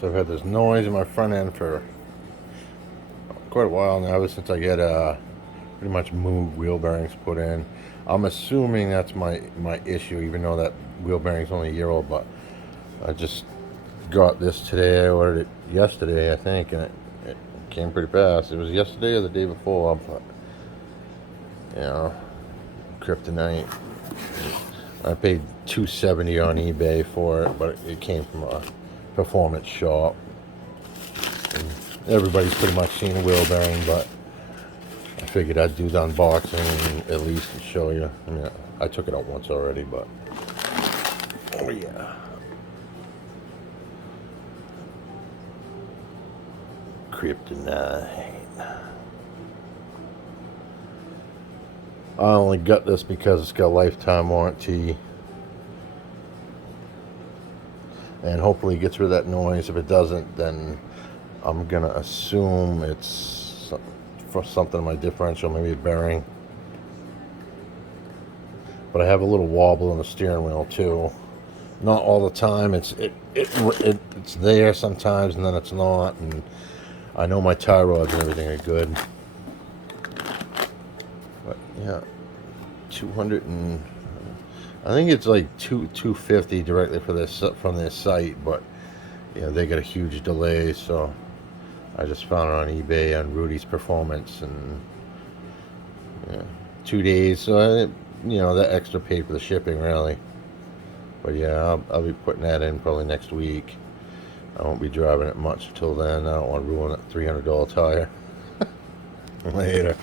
So I've had this noise in my front end for quite a while now, ever since I get pretty much moved wheel bearings put in. I'm assuming that's my issue, even though that wheel bearing's only a year old. But I just got this today. I ordered it yesterday, I think, and it came pretty fast. It was yesterday or the day before, but you know, Kryptonite. I paid $270 on eBay for it, but it came from a performance shop. And everybody's pretty much seen a wheel bearing, but I figured I'd do the unboxing at least and show you. I mean, I took it out once already, but oh yeah. Kryptonite. I only got this because it's got a lifetime warranty, and hopefully it gets rid of that noise. If it doesn't, then I'm gonna assume it's for something in my differential, maybe a bearing. But I have a little wobble in the steering wheel too. Not all the time. It's there sometimes, and then it's not. And I know my tie rods and everything are good. But yeah, 200 and I think it's like 250 directly for this from their site, but yeah, they got a huge delay, so I just found it on eBay on Rudy's Performance, and yeah, 2 days. So you know, that extra paid for the shipping really. But yeah, I'll be putting that in probably next week. I won't be driving it much until then. I don't want to ruin that $300 tire. Later.